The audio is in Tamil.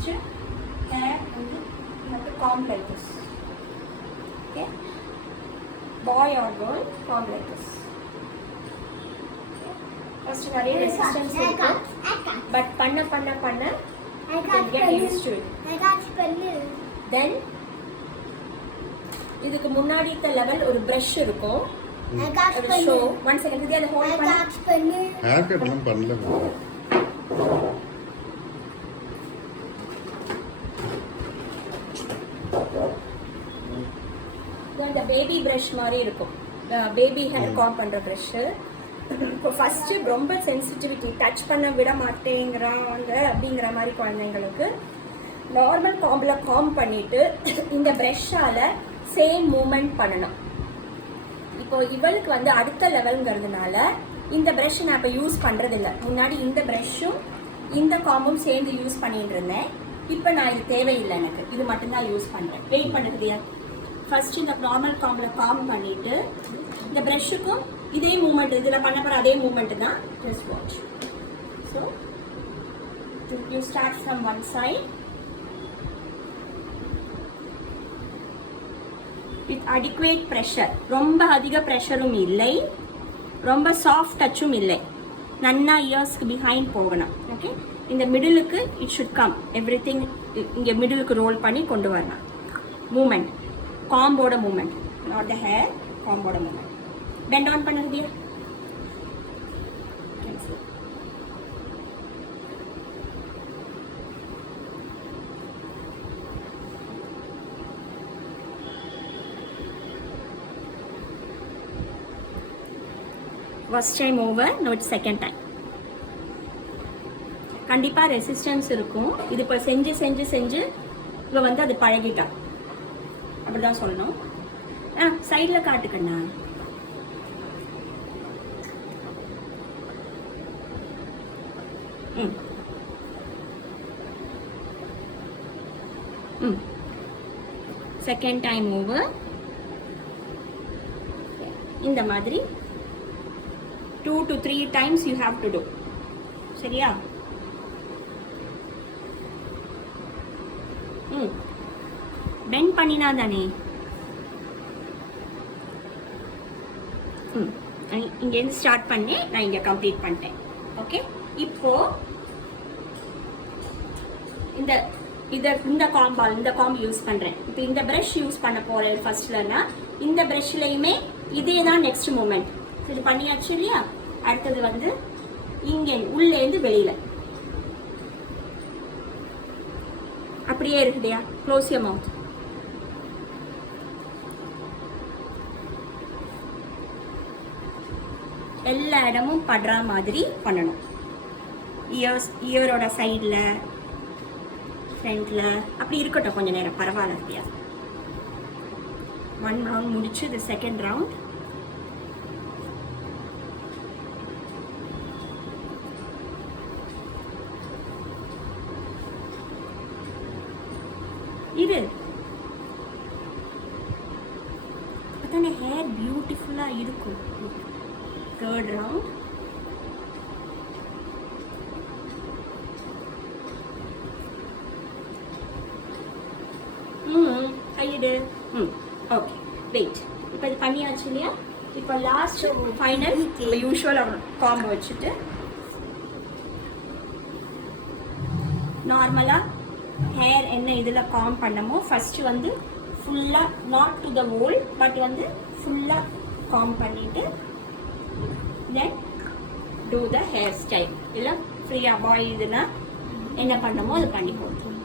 ஃபஸ்ட்டு ஹேர் வந்து நமக்கு com like this. Okay, boy or girl com like this. First நிறைய ரெசிஸ்டன்ஸ் இருக்கு, பட் பண்ண பண்ண பண்ண get used to it. Then இதுக்கு முன்னாடி இருக்க லெவல் ஒரு பிரஷ் இருக்கும். ஷோ 1 செகண்ட் இது அந்த ஹோல்ட் பண்ணு. ஹேர் கட் பண்ணல. இந்த பேபி பிரஷ் மாதிரி இருக்கும், பேபி ஹேர் காம் பண்ற பிரஷ். இப்போ ஃபஸ்ட்டு ரொம்ப சென்சிட்டிவிட்டி, டச் பண்ண விட மாட்டேங்கிறாங்க அப்படிங்கிற மாதிரி குழந்தைங்களுக்கு நார்மல் காம்பில் காம் பண்ணிவிட்டு இந்த ப்ரெஷ்ஷால் சேம் மூமெண்ட் பண்ணணும். இப்போ இவளுக்கு வந்து அடுத்த லெவலுங்கிறதுனால இந்த ப்ரெஷ் நான் இப்போ யூஸ் பண்ணுறதில்ல. முன்னாடி இந்த ப்ரெஷ்ஷும் இந்த காம்பும் சேர்ந்து யூஸ் பண்ணிட்டு இருந்தேன். இப்போ நான் இது தேவையில்லை, எனக்கு இது மட்டும்தான் யூஸ் பண்ணுறேன். வெயிட் பண்ணுறதுலையா ஃபஸ்ட்டு இந்த நார்மல் காம்பில் காம் பண்ணிவிட்டு இந்த ப்ரெஷ்ஷுக்கும் இதே மூமெண்ட், இதில் பண்ண போகிற அதே மூமெண்ட் தான். Just watch. So you start from one side with adequate pressure. ரொம்ப அதிக ப்ரெஷரும் இல்லை, ரொம்ப சாஃப்ட் டச்சும் இல்லை. நன்னா இயர்ஸ்க்கு பிஹைண்ட் போகணும். ஓகே, இந்த மிடிலுக்கு இட் ஷுட் கம் எவ்ரி திங். இங்கே மிடிலுக்கு ரோல் பண்ணி கொண்டு வரணும். மூமெண்ட், காம்போட மூமெண்ட், நாட் த ஹேர், காம்போட மூமெண்ட். பெண்ட் ஆன் பண்ணுறது. First time over, not second time. கண்டிப்பாக ரெசிஸ்டன்ஸ் இருக்கும். இது இப்போ செஞ்சு செஞ்சு செஞ்சு இப்போ வந்து அது பழகிட்டான், அப்படிதான் சொல்லணும். சைடில் காட்டுக்கண்ணா. Second time over. இந்த மாதிரி 2 to 3 times you have to do. சரியா? பெண்ட் பண்ணினா தானே. இங்கேருந்து ஸ்டார்ட் பண்ணி நான் இங்கே கம்ப்ளீட் பண்ணிட்டேன். ஓகே, இப்போ இந்த காம்பால், இந்த காம்பு யூஸ் பண்ணுறேன். இப்போ இந்த ப்ரஷ் யூஸ் பண்ண போகிறேன் ஃபர்ஸ்ட்லன்னா, இந்த ப்ரஷ்லையுமே இதே தான் நெக்ஸ்ட் மூமெண்ட். இது பண்ணியாச்சு இல்லையா? அடுத்தது வந்து இங்கே உள்ளேருந்து வெளியில் அப்படியே இருக்குதையா. Close your mouth. எல்லா இடமும் படுற மாதிரி பண்ணணும். இயரோட சைடில், ஃப்ரண்ட்ல அப்படி இருக்கட்டும் கொஞ்சம் நேரம், பரவாயில்ல இல்லையா. 1 ரவுண்ட் முடிச்சு இது செகண்ட் ரவுண்ட். இது அப்பதானே ஹேர் பியூட்டிஃபுல்லாக இருக்கும். Third round. கையிடு. Okay, wait. இப்போ இது பண்ணியாச்சு இல்லையா? இப்போ லாஸ்ட் ஃபைனல் யூஷுவல் காம்போ வச்சுட்டு நார்மலாக ஹேர் என்ன இதில் காம் பண்ணமோ ஃபஸ்ட்டு வந்து ஃபுல்லாக, not to the whole, but வந்து ஃபுல்லாக காம் பண்ணிவிட்டு தென் டூ த ஹேர் ஸ்டைல். இல்லை ஃப்ரீயாக பாய் இதுனா என்ன பண்ணமோ அது பண்ணி கொடுத்துருவோம்.